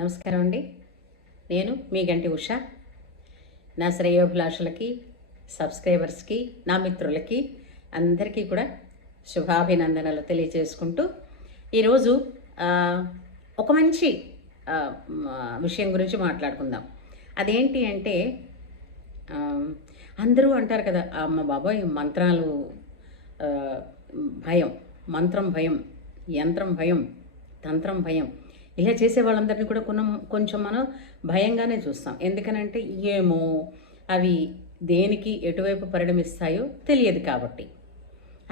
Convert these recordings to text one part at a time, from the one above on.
నమస్కారం అండి. నేను మీ గంటి ఉష. నా శ్రేయోభిలాషులకి, సబ్స్క్రైబర్స్కి, నా మిత్రులకి అందరికీ కూడా శుభాభినందనలు తెలియజేసుకుంటూ ఈరోజు ఒక మంచి విషయం గురించి మాట్లాడుకుందాం. అదేంటి అంటే అందరూ అంటారు కదా, అమ్మ బాబోయ్ మంత్రాలు భయం, మంత్రం భయం, యంత్రం భయం, తంత్రం భయం, ఇలా చేసే వాళ్ళందరినీ కూడా కొంచెం మనం భయంగానే చూస్తాం. ఎందుకనంటే ఏమో అవి దేనికి ఎటువైపు పరిణమిస్తాయో తెలియదు కాబట్టి.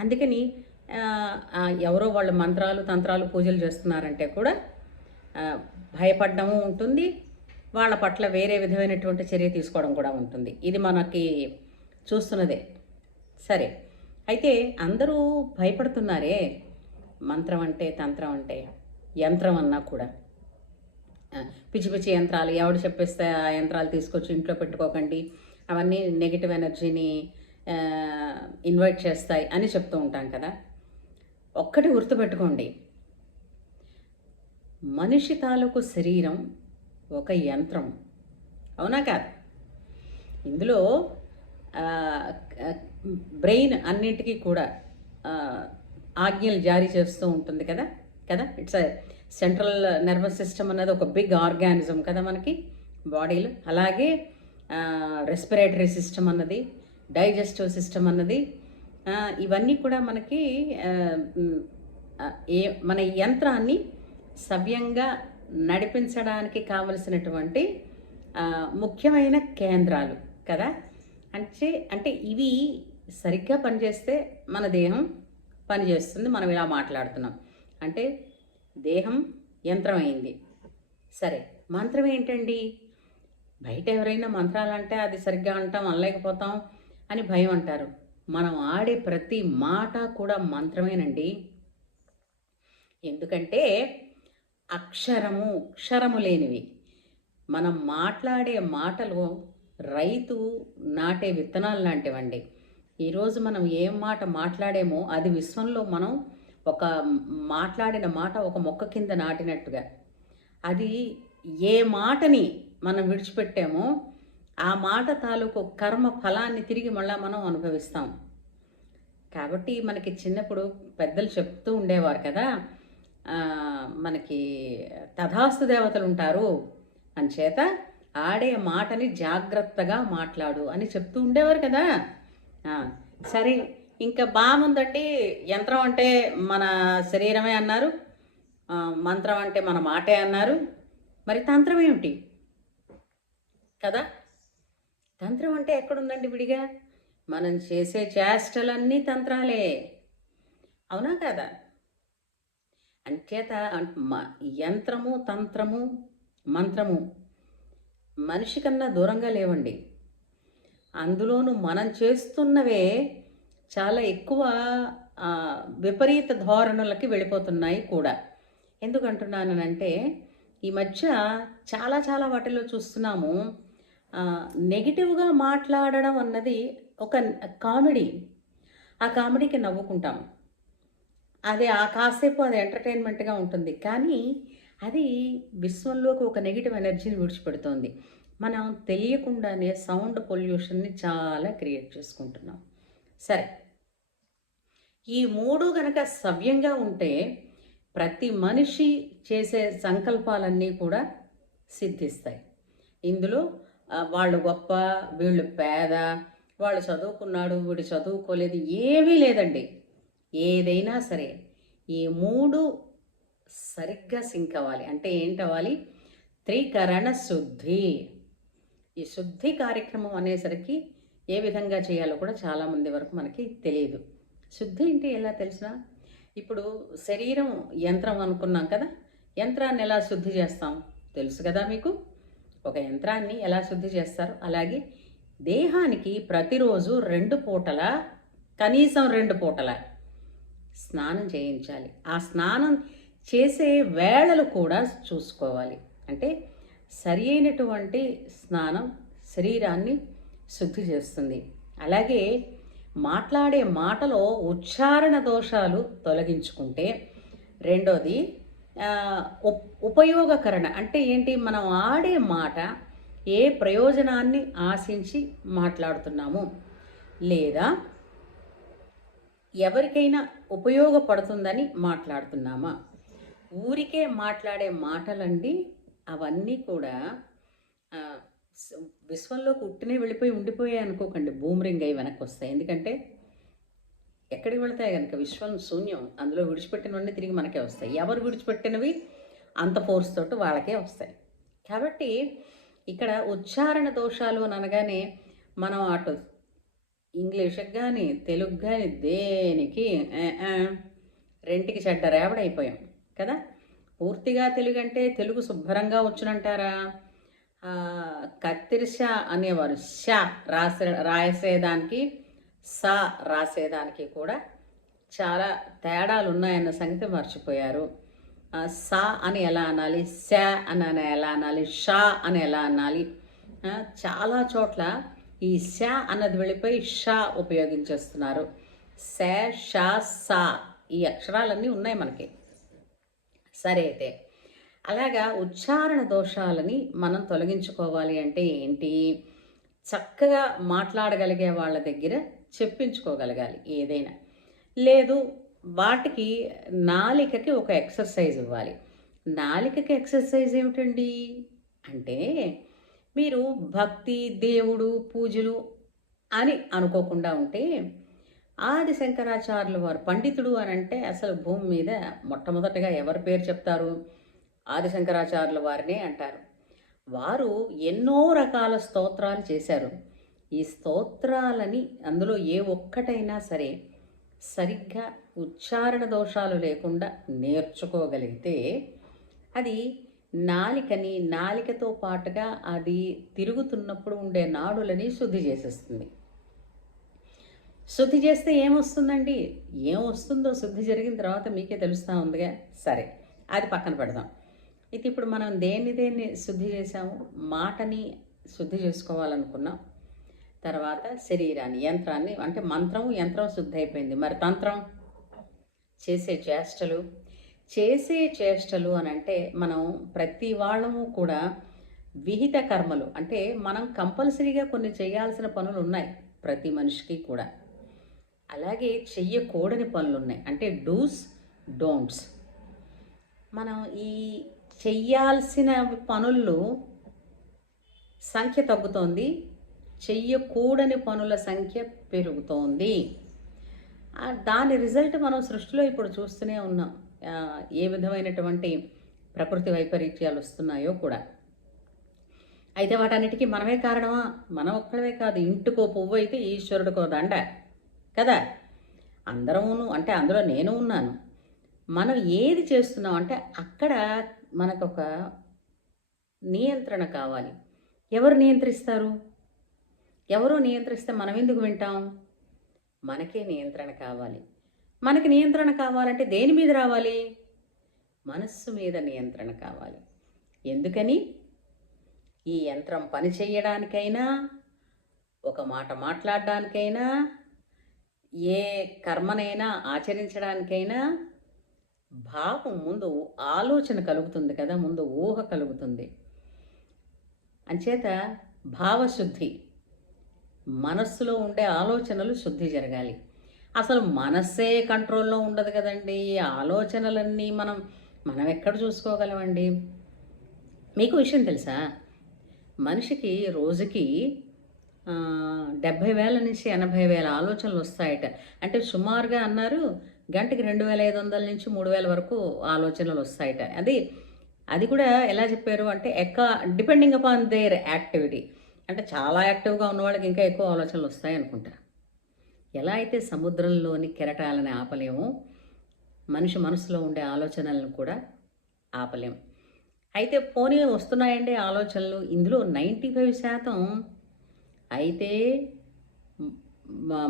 అందుకని ఎవరో వాళ్ళు మంత్రాలు తంత్రాలు పూజలు చేస్తున్నారంటే కూడా భయపడడము ఉంటుంది, వాళ్ళ పట్ల వేరే విధమైనటువంటి చర్య తీసుకోవడం కూడా ఉంటుంది. ఇది మనకి చూస్తున్నదే. సరే, అయితే అందరూ భయపడుతున్నారే మంత్రం అంటే, తంత్రం అంటే, యంత్రం అన్నా కూడా. పిచ్చి పిచ్చి యంత్రాలు ఎవడు చెప్పేస్తే ఆ యంత్రాలు తీసుకొచ్చి ఇంట్లో పెట్టుకోకండి, అవన్నీ నెగిటివ్ ఎనర్జీని ఇన్వైట్ చేస్తాయి అని చెప్తూ ఉంటాం కదా. ఒక్కటి గుర్తుపెట్టుకోండి, మనిషి తాలూకు శరీరం ఒక యంత్రం, అవునా కాదు? ఇందులో బ్రెయిన్ అన్నింటికీ కూడా ఆజ్ఞలు జారీ చేస్తూ ఉంటుంది కదా. ఇట్స్ సెంట్రల్ నర్వస్ సిస్టమ్ అన్నది ఒక బిగ్ ఆర్గానిజం కదా మనకి బాడీలో. అలాగే రెస్పిరేటరీ సిస్టమ్ అన్నది, డైజెస్టివ్ సిస్టమ్ అన్నది, ఇవన్నీ కూడా మనకి మన యంత్రాన్ని సవ్యంగా నడిపించడానికి కావలసినటువంటి ముఖ్యమైన కేంద్రాలు కదా. అంటే ఇవి సరిగ్గా పనిచేస్తే మన దేహం పనిచేస్తుంది. మనం ఇలా మాట్లాడుతున్నాం అంటే దేహం యంత్రమైంది. సరే, మంత్రం ఏంటండి? బయట ఎవరైనా మంత్రాలు అంటే అది సరిగ్గా అంటాం, అనలేకపోతాం అని భయం అంటారు. మనం ఆడే ప్రతి మాట కూడా మంత్రమేనండి. ఎందుకంటే అక్షరము లేనివి. మనం మాట్లాడే మాటలు రైతు నాటే విత్తనాలు లాంటివండి. ఈరోజు మనం ఏం మాట మాట్లాడేమో అది విశ్వంలో మనం ఒక మాట్లాడిన మాట ఒక మొక్క కింద నాటినట్టుగా. అది ఏ మాటని మనం విడిచిపెట్టామో ఆ మాట తాలూకు కర్మ ఫలాన్ని తిరిగి మళ్ళీ మనం అనుభవిస్తాం. కాబట్టి మనకి చిన్నప్పుడు పెద్దలు చెప్తూ ఉండేవారు కదా, మనకి తథాస్తు దేవతలు ఉంటారు అంచేత ఆడే మాటని జాగ్రత్తగా మాట్లాడు అని చెప్తూ ఉండేవారు కదా. సరే, ఇంకా బాగుందండి. యంత్రం అంటే మన శరీరమే అన్నారు, మంత్రం అంటే మన మాటే అన్నారు. మరి తంత్రం ఏమిటి కదా? తంత్రం అంటే ఎక్కడుందండి విడిగా? మనం చేసే చేష్టలన్నీ తంత్రాలే, అవునా కదా? అంచేత యంత్రము, తంత్రము, మంత్రము మనిషి కన్నా దూరంగా లేవండి. అందులోనూ మనం చేస్తున్నవే చాలా ఎక్కువ విపరీత ధోరణులకి వెళ్ళిపోతున్నాయి కూడా. ఎందుకంటున్నానంటే ఈ మధ్య చాలా వాటిల్లో చూస్తున్నాము, నెగిటివ్గా మాట్లాడడం అన్నది ఒక కామెడీ. ఆ కామెడీకి నవ్వుకుంటాం, అది కాసేపు అది ఎంటర్టైన్మెంట్గా ఉంటుంది. కానీ అది విశ్వంలోకి ఒక నెగిటివ్ ఎనర్జీని విడిచిపెడుతోంది. మనం తెలియకుండానే సౌండ్ పొల్యూషన్ని చాలా క్రియేట్ చేసుకుంటున్నాం. సరే, ఈ మూడు గనక సవ్యంగా ఉంటే ప్రతి మనిషి చేసే సంకల్పాలన్నీ కూడా సిద్ధిస్తాయి. ఇందులో వాళ్ళు గొప్ప, వీళ్ళు పేద, వాళ్ళు చదువుకున్నాడు, వీడు చదువుకోలేదు, ఏమీ లేదండి. ఏదైనా సరే ఈ మూడు సరిగ్గా సింక్ అవ్వాలి. అంటే ఏంటవ్వాలి? త్రికరణ శుద్ధి. ఈ శుద్ధి కార్యక్రమం అనేసరికి ఏ విధంగా చేయాలో కూడా చాలామంది వరకు మనకి తెలియదు. శుద్ధి అంటే ఎలా తెలిసినా, ఇప్పుడు శరీరం యంత్రం అనుకున్నాం కదా, యంత్రాన్ని ఎలా శుద్ధి చేస్తాం తెలుసు కదా మీకు. ఒక యంత్రాన్ని ఎలా శుద్ధి చేస్తారు, అలాగే దేహానికి ప్రతిరోజు కనీసం 2 పూటల స్నానం చేయించాలి. ఆ స్నానం చేసే వేళలు కూడా చూసుకోవాలి. అంటే సరి అయినటువంటి స్నానం శరీరాన్ని శుద్ధి చేస్తుంది. అలాగే మాట్లాడే మాటలో ఉచ్చారణ దోషాలు తొలగించుకుంటే, రెండోది ఉపయోగకరణ అంటే ఏంటి, మనం ఆడే మాట ఏ ప్రయోజనాన్ని ఆశించి మాట్లాడుతున్నాము, లేదా ఎవరికైనా ఉపయోగపడుతుందని మాట్లాడుతున్నామా. ఊరికే మాట్లాడే మాటలండి అవన్నీ కూడా విశ్వంలోకి ఉట్టినే వెళ్ళిపోయి ఉండిపోయాయి అనుకోకండి, బూమరింగ్ అయి వెనక్కి వస్తాయి. ఎందుకంటే ఎక్కడికి వెళ్తాయి కనుక విశ్వం శూన్యం, అందులో విడిచిపెట్టినవన్నీ తిరిగి మనకే వస్తాయి. ఎవరు విడిచిపెట్టినవి అంత ఫోర్స్ తోటి వాళ్ళకే వస్తాయి. కాబట్టి ఇక్కడ ఉచ్చారణ దోషాలు అని అనగానే మనం అటు ఇంగ్లీష్కి కానీ తెలుగు కానీ దేనికి రెంటికి చెడ్డ రేవడైపోయాం కదా. పూర్తిగా తెలుగు అంటే తెలుగు శుభ్రంగా వచ్చునంటారా? కత్తిరిష అనేవారు, ష రాసేదానికి స రాసేదానికి కూడా చాలా తేడాలు ఉన్నాయన్న సంగతి మర్చిపోయారు. స అని ఎలా అనాలి, శ అని ఎలా అనాలి, ష అని ఎలా అనాలి. చాలా చోట్ల ఈ శ అన్నది వెళ్ళిపోయి ష ఉపయోగించేస్తున్నారు. శ ష స ఈ అక్షరాలన్నీ ఉన్నాయి మనకి. సరే, అయితే అలాగా ఉచ్చారణ దోషాలని మనం తొలగించుకోవాలి అంటే ఏంటి, చక్కగా మాట్లాడగలిగే వాళ్ళ దగ్గర చెప్పించుకోగలగాలి ఏదైనా. లేదు, వాటికి నాలికకి ఒక ఎక్సర్సైజ్ ఇవ్వాలి. నాలికకి ఎక్సర్సైజ్ ఏమిటండి అంటే, మీరు భక్తి, దేవుడు, పూజలు అని అనుకోకుండా ఉంటే, ఆది శంకరాచార్యుల వారు పండితుడు అని అంటే అసలు భూమి మీద మొట్టమొదటిగా ఎవరి పేరు చెప్తారు? ఆది శంకరాచార్యుల వారినే అంటారు. వారు ఎన్నో రకాల స్తోత్రాలు చేశారు. ఈ స్తోత్రాలని అందులో ఏ ఒక్కటైనా సరే సరిగ్గా ఉచ్చారణ దోషాలు లేకుండా నేర్చుకోగలిగితే అది నాలికతో పాటుగా అది తిరుగుతున్నప్పుడు ఉండే నాడులని శుద్ధి చేసేస్తుంది. శుద్ధి చేస్తే ఏమొస్తుందండి? ఏమొస్తుందో శుద్ధి జరిగిన తర్వాత మీకే తెలుస్తూ ఉందిగా. సరే, అది పక్కన పెడదాం. అయితే ఇప్పుడు మనం దేన్ని శుద్ధి చేసాము? మాటని శుద్ధి చేసుకోవాలనుకున్నాం. తర్వాత శరీరాన్ని, యంత్రాన్ని, అంటే మంత్రం యంత్రం శుద్ధి అయిపోయింది. మరి తంత్రం, చేసే చేష్టలు అని అంటే మనం ప్రతి వాళ్ళము కూడా విహిత కర్మలు, అంటే మనం కంపల్సరీగా కొన్ని చేయాల్సిన పనులు ఉన్నాయి ప్రతి మనిషికి కూడా. అలాగే చెయ్యకూడని పనులు ఉన్నాయి, అంటే డూస్ డోంట్స్. మనం ఈ చెయ్యాల్సిన పనుల్లో సంఖ్య తగ్గుతోంది, చెయ్యకూడని పనుల సంఖ్య పెరుగుతోంది. దాని రిజల్ట్ మనం సృష్టిలో ఇప్పుడు చూస్తూనే ఉన్నాం. ఏ విధమైనటువంటి ప్రకృతి వైపరీత్యాలు వస్తున్నాయో కూడా. అయితే వాటన్నిటికీ మనమే కారణమా? మనం ఒక్కడమే కాదు. ఇంటికో పువ్వు అయితే ఈశ్వరుడికో దండ కదా. అందరమును, అంటే అందులో నేను ఉన్నాను. మనం ఏది చేస్తున్నాం అంటే అక్కడ మనకొక నియంత్రణ కావాలి. ఎవరు నియంత్రిస్తారు? ఎవరు నియంత్రిస్తే మనం ఎందుకు వింటాం? మనకే నియంత్రణ కావాలి. మనకి నియంత్రణ కావాలంటే దేని మీద రావాలి? మనస్సు మీద నియంత్రణ కావాలి. ఎందుకని? ఈ యంత్రం పని చేయడానికైనా, ఒక మాట మాట్లాడడానికైనా, ఏ కర్మనైనా ఆచరించడానికైనా భావం ముందు ఆలోచన కలుగుతుంది కదా, ముందు ఊహ కలుగుతుంది. అంచేత భావశుద్ధి, మనస్సులో ఉండే ఆలోచనలు శుద్ధి జరగాలి. అసలు మనస్సే కంట్రోల్లో ఉండదు కదండి. ఆలోచనలన్నీ మనం ఎక్కడ చూసుకోగలమండి? మీకు విషయం తెలుసా? మనిషికి రోజుకి 70,000 నుంచి 80,000 ఆలోచనలు వస్తాయట. అంటే సుమారుగా అన్నారు గంటకి 2,500 నుంచి 3,000 వరకు ఆలోచనలు వస్తాయట. అది కూడా ఎలా చెప్పారు అంటే డిపెండింగ్ అపాన్ దేర్ యాక్టివిటీ. అంటే చాలా యాక్టివ్గా ఉన్న వాళ్ళకి ఇంకా ఎక్కువ ఆలోచనలు వస్తాయి అనుకుంటా. ఎలా అయితే సముద్రంలోని కెరటాలను ఆపలేము, మనిషి మనసులో ఉండే ఆలోచనలను కూడా ఆపలేం. అయితే పోనీ వస్తున్నాయండి ఆలోచనలు. ఇందులో 95% అయితే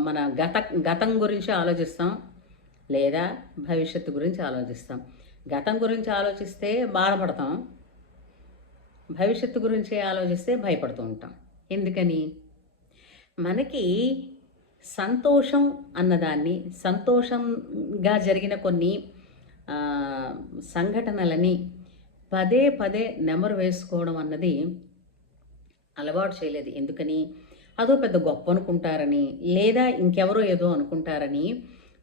మన గతం గురించి ఆలోచిస్తాం, లేదా భవిష్యత్తు గురించి ఆలోచిస్తాం. గతం గురించి ఆలోచిస్తే బాధపడతాం, భవిష్యత్తు గురించి ఆలోచిస్తే భయపడుతూ ఉంటాం. ఎందుకని? మనకి సంతోషం అన్నదాన్ని, సంతోషంగా జరిగిన కొన్ని ఆ, సంఘటనలని పదే పదే నెమరు వేసుకోవడం అన్నది అలవాటు చేయలేదు. ఎందుకని? అదో పెద్ద గొప్ప అనుకుంటారని, లేదా ఇంకెవరో ఏదో అనుకుంటారని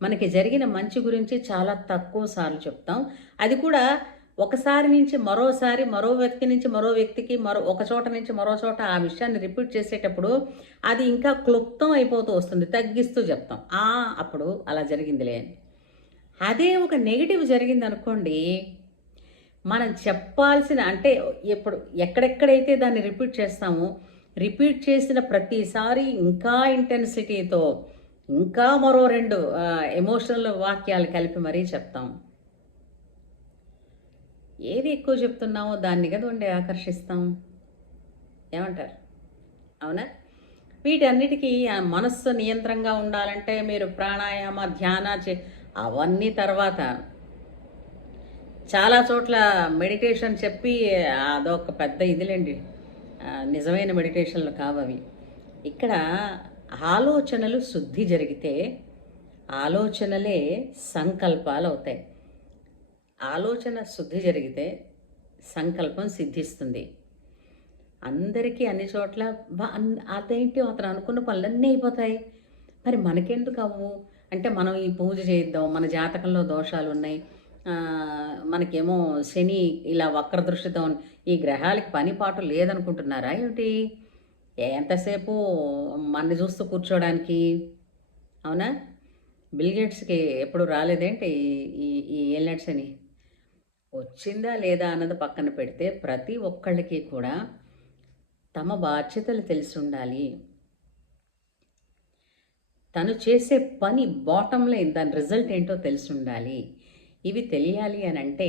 మనకి జరిగిన మంచి గురించి చాలా తక్కువ సార్లు చెప్తాం. అది కూడా ఒకసారి నుంచి మరోసారి, మరో వ్యక్తి నుంచి మరో వ్యక్తికి, ఒక చోట నుంచి మరో చోట ఆ విషయాన్ని రిపీట్ చేసేటప్పుడు అది ఇంకా క్లుప్తం అయిపోతూ వస్తుంది. తగ్గిస్తూ చెప్తాం. అప్పుడు అలా జరిగిందిలే అని. అదే ఒక నెగిటివ్ జరిగిందనుకోండి, మనం చెప్పాల్సిన అంటే ఇప్పుడు ఎక్కడెక్కడైతే దాన్ని రిపీట్ చేస్తామో, రిపీట్ చేసిన ప్రతిసారి ఇంకా ఇంటెన్సిటీతో ఇంకా మరో 2 ఎమోషనల్ వాక్యాలు కలిపి మరీ చెప్తాం. ఏది ఎక్కువ చెప్తున్నామో దాన్ని కదండి ఆకర్షిస్తాం. ఏమంటారు? అవునా? వీటన్నిటికీ మనస్సు నియంత్రణగా ఉండాలంటే మీరు ప్రాణాయామ, ధ్యాన అవన్నీ తర్వాత చాలా చోట్ల మెడిటేషన్ చెప్పి అదొక పెద్ద ఇదిలేండి. నిజమైన మెడిటేషన్లు కావవి. ఇక్కడ ఆలోచనలు శుద్ధి జరిగితే ఆలోచనలే సంకల్పాలు అవుతాయి. ఆలోచన శుద్ధి జరిగితే సంకల్పం సిద్ధిస్తుంది. అందరికీ అన్ని చోట్ల అదేంటి అతను అనుకున్న పనులన్నీ అయిపోతాయి, మరి మనకెందుకు అవ్వు అంటే మనం ఈ పూజ చేద్దాం, మన జాతకంలో దోషాలు ఉన్నాయి, మనకేమో శని ఇలా వక్ర దృష్టితో ఈ గ్రహాలకి పని పాటు లేదనుకుంటున్నారా ఏమిటి? ఎంతసేపు మనని చూస్తూ కూర్చోడానికి? అవునా? బిల్గేట్స్కి ఎప్పుడు రాలేదేంటి ఈ ఈ ఏలినట్స్ అని? వచ్చిందా లేదా అన్నది పక్కన పెడితే ప్రతి ఒక్కళ్ళకి కూడా తమ బాధ్యతలు తెలిసి ఉండాలి. తను చేసే పని బాటమ్ లైన్ దాని రిజల్ట్ ఏంటో తెలిసి ఉండాలి. ఇవి తెలియాలి అని అంటే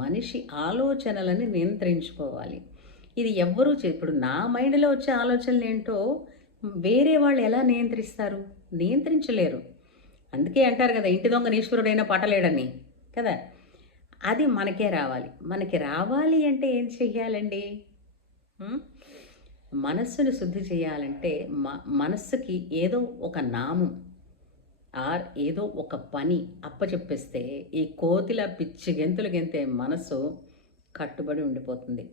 మనిషి ఆలోచనలని నియంత్రించుకోవాలి. ఇది ఎవ్వరూ ఇప్పుడు నా మైండ్లో వచ్చే ఆలోచనలు ఏంటో వేరే వాళ్ళు ఎలా నియంత్రిస్తారు? నియంత్రించలేరు. అందుకే అంటారు కదా, ఇంటి దొంగ ఈశ్వరుడైనా పట్టలేడని కదా. అది మనకే రావాలి. మనకి రావాలి అంటే ఏం చెయ్యాలండి? మనస్సును శుద్ధి చేయాలంటే మనస్సుకి ఏదో ఒక నామం ఏదో ఒక పని అప్పచెప్పేస్తే ఈ కోతిల పిచ్చి గెంతులు గెంతే మనసు కట్టుబడి ఉండిపోతుంది.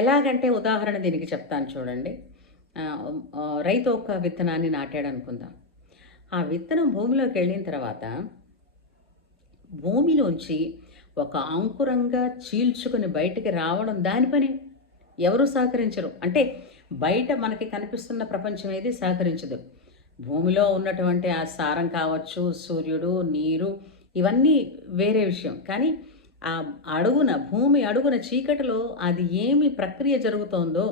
ఎలాగంటే ఉదాహరణ దీనికి చెప్తాను చూడండి. రైతు ఒక విత్తనాన్ని నాటాడు అనుకుందాం. ఆ విత్తనం భూమిలోకి వెళ్ళిన తర్వాత భూమిలోంచి ఒక అంకురంగా చీల్చుకుని బయటికి రావడం దాని పని. ఎవరు సహకరించరు. అంటే బయట మనకి కనిపిస్తున్న ప్రపంచం ఏది సహకరించదు. భూమిలో ఉన్నటువంటి ఆ సారం కావచ్చు, సూర్యుడు, నీరు, ఇవన్నీ వేరే విషయం. కానీ ఆ భూమి అడుగున చీకటిలో అది ఏమి ప్రక్రియ జరుగుతోందో,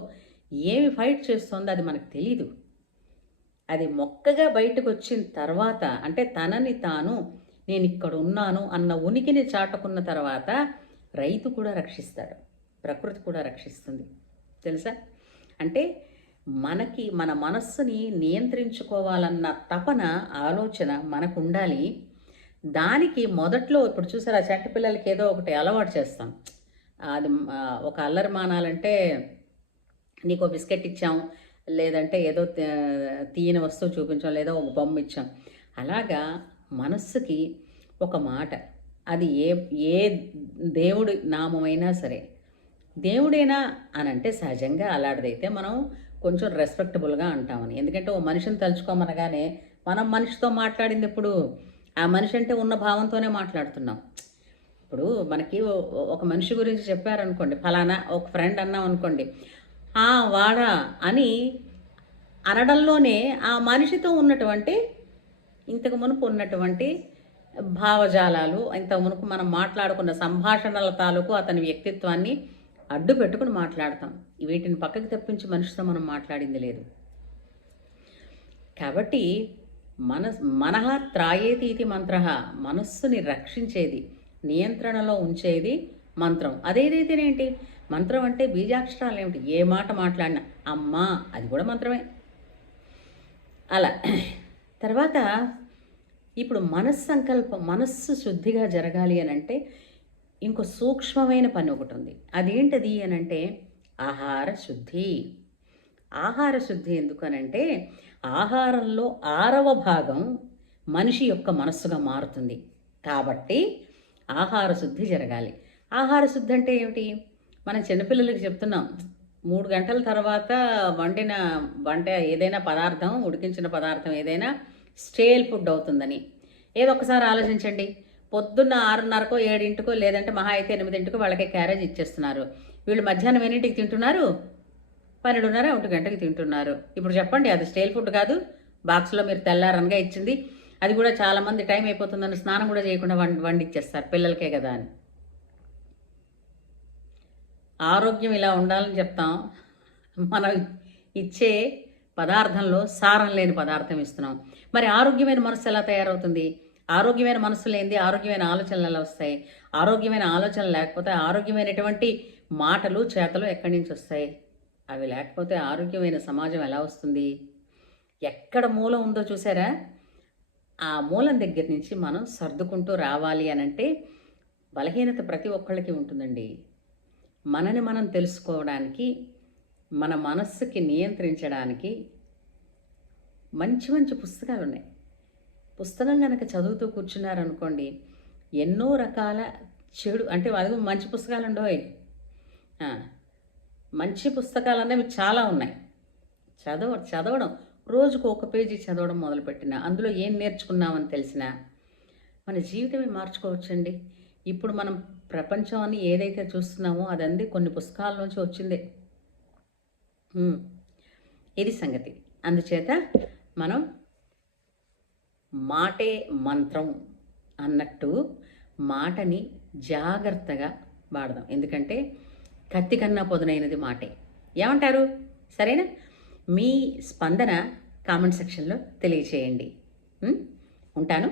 ఏమి ఫైట్ చేస్తోందో అది మనకు తెలీదు. అది మొక్కగా బయటకు వచ్చిన తర్వాత, అంటే తనని తాను నేను ఇక్కడ ఉన్నాను అన్న ఉనికిని చాటుకున్న తర్వాత రైతు కూడా రక్షిస్తాడు, ప్రకృతి కూడా రక్షిస్తుంది. తెలుసా? అంటే మనకి మన మనస్సుని నియంత్రించుకోవాలన్న తపన, ఆలోచన మనకు ఉండాలి. దానికి మొదట్లో ఇప్పుడు చూసారా, చంటి పిల్లలకి ఏదో ఒకటి అలవాటు చేస్తాం. అది ఒక అల్లరి మానాలంటే నీకు బిస్కెట్ ఇచ్చాం, లేదంటే ఏదో తీయని వస్తువు చూపించాం, లేదా ఒక బొమ్మ ఇచ్చాం. అలాగా మనస్సుకి ఒక మాట, అది ఏ దేవుడి నామమైనా సరే, దేవుడేనా అని అంటే సహజంగా అలాంటిదైతే మనం కొంచెం రెస్పెక్టబుల్గా అంటామని. ఎందుకంటే ఓ మనిషిని తలుచుకోమనగానే మనం మనిషితో మాట్లాడింది ఎప్పుడు ఆ మనిషి అంటే ఉన్న భావంతోనే మాట్లాడుతున్నాం. ఇప్పుడు మనకి ఒక మనిషి గురించి చెప్పారనుకోండి, ఫలానా ఒక ఫ్రెండ్ అన్నాం అనుకోండి, వాడా అని అనడంలోనే ఆ మనిషితో ఉన్నటువంటి ఇంతకు మునుపు ఉన్నటువంటి భావజాలాలు, ఇంతకు మునుపు మనం మాట్లాడుకున్న సంభాషణల తాలూకు అతని వ్యక్తిత్వాన్ని అడ్డు పెట్టుకుని మాట్లాడతాం. వీటిని పక్కకి తెప్పించి మనిషితో మనం మాట్లాడింది లేదు. కాబట్టి మనః త్రాయేతి ఇది మంత్ర, మనస్సుని రక్షించేది, నియంత్రణలో ఉంచేది మంత్రం. అదేదైతేనేంటి మంత్రం అంటే బీజాక్షరాలు ఏమిటి? ఏ మాట మాట్లాడినా అమ్మా అది కూడా మంత్రమే. అలా తర్వాత ఇప్పుడు మనస్సంకల్పం, మనస్సు శుద్ధిగా జరగాలి అని అంటే ఇంకో సూక్ష్మమైన పని ఒకటి ఉంది. అదేంటది అని అంటే ఆహార శుద్ధి. ఆహార శుద్ధి ఎందుకనంటే ఆహారంలో 6వ భాగం మనిషి యొక్క మనస్సుగా మారుతుంది. కాబట్టి ఆహార శుద్ధి జరగాలి. ఆహార శుద్ధి అంటే ఏమిటి? మనం చిన్నపిల్లలకి చెప్తున్నాం. 3 గంటల తర్వాత వంట ఏదైనా పదార్థం, ఉడికించిన పదార్థం ఏదైనా స్టేల్ ఫుడ్ అవుతుందని. ఏదో ఒకసారి ఆలోచించండి. పొద్దున్న 6:30కో, 7కో లేదంటే మహా అయితే 8కో వాళ్ళకి క్యారేజ్ ఇచ్చేస్తున్నారు. వీళ్ళు మధ్యాహ్నం ఎన్నింటికి తింటున్నారు? 12:30, 1 గంటకి తింటున్నారు. ఇప్పుడు చెప్పండి, అది స్టేల్ ఫుడ్ కాదు? బాక్స్లో మీరు తెల్లారనగా ఇచ్చింది, అది కూడా చాలామంది టైం అయిపోతుందని స్నానం కూడా చేయకుండా వండిచ్చేస్తారు పిల్లలకే కదా అని. ఆరోగ్యం ఇలా ఉండాలని చెప్తాం, మనం ఇచ్చే పదార్థంలో సారం లేని పదార్థం ఇస్తున్నాం. మరి ఆరోగ్యమైన మనసు ఎలా తయారవుతుంది? ఆరోగ్యమైన మనసు లేనిది ఆరోగ్యమైన ఆలోచనలు ఎలా వస్తాయి? ఆరోగ్యమైన ఆలోచనలు లేకపోతే ఆరోగ్యమైనటువంటి మాటలు, చేతలు ఎక్కడి నుంచి వస్తాయి? అవి లేకపోతే ఆరోగ్యమైన సమాజం ఎలా వస్తుంది? ఎక్కడ మూలం ఉందో చూసారా? ఆ మూలం దగ్గర నుంచి మనం సర్దుకుంటూ రావాలి అనంటే బలహీనత ప్రతి ఒక్కళ్ళకి ఉంటుందండి. మనని మనం తెలుసుకోవడానికి, మన మనస్సుకి నియంత్రించడానికి మంచి మంచి పుస్తకాలు ఉన్నాయి. పుస్తకం కనుక చదువుతూ కూర్చున్నారనుకోండి, ఎన్నో రకాల చెడు అంటే అది మంచి పుస్తకాలు ఉండవు. మంచి పుస్తకాలు అనేవి చాలా ఉన్నాయి. చదవడం రోజుకు ఒక పేజీ చదవడం మొదలుపెట్టిన, అందులో ఏం నేర్చుకున్నామని తెలిసినా మన జీవితమే మార్చుకోవచ్చండి. ఇప్పుడు మనం ప్రపంచం అని ఏదైతే చూస్తున్నామో అదంది కొన్ని పుస్తకాల నుంచి వచ్చిందే. ఇది సంగతి. అందుచేత మనం మాటే మంత్రం అన్నట్టు మాటని జాగ్రత్తగా వాడదాం. ఎందుకంటే కత్తి కన్నా పొదునైనది మాటే. ఏమంటారు? సరేనా? మీ స్పందన కామెంట్ సెక్షన్లో తెలియచేయండి. ఉంటాను.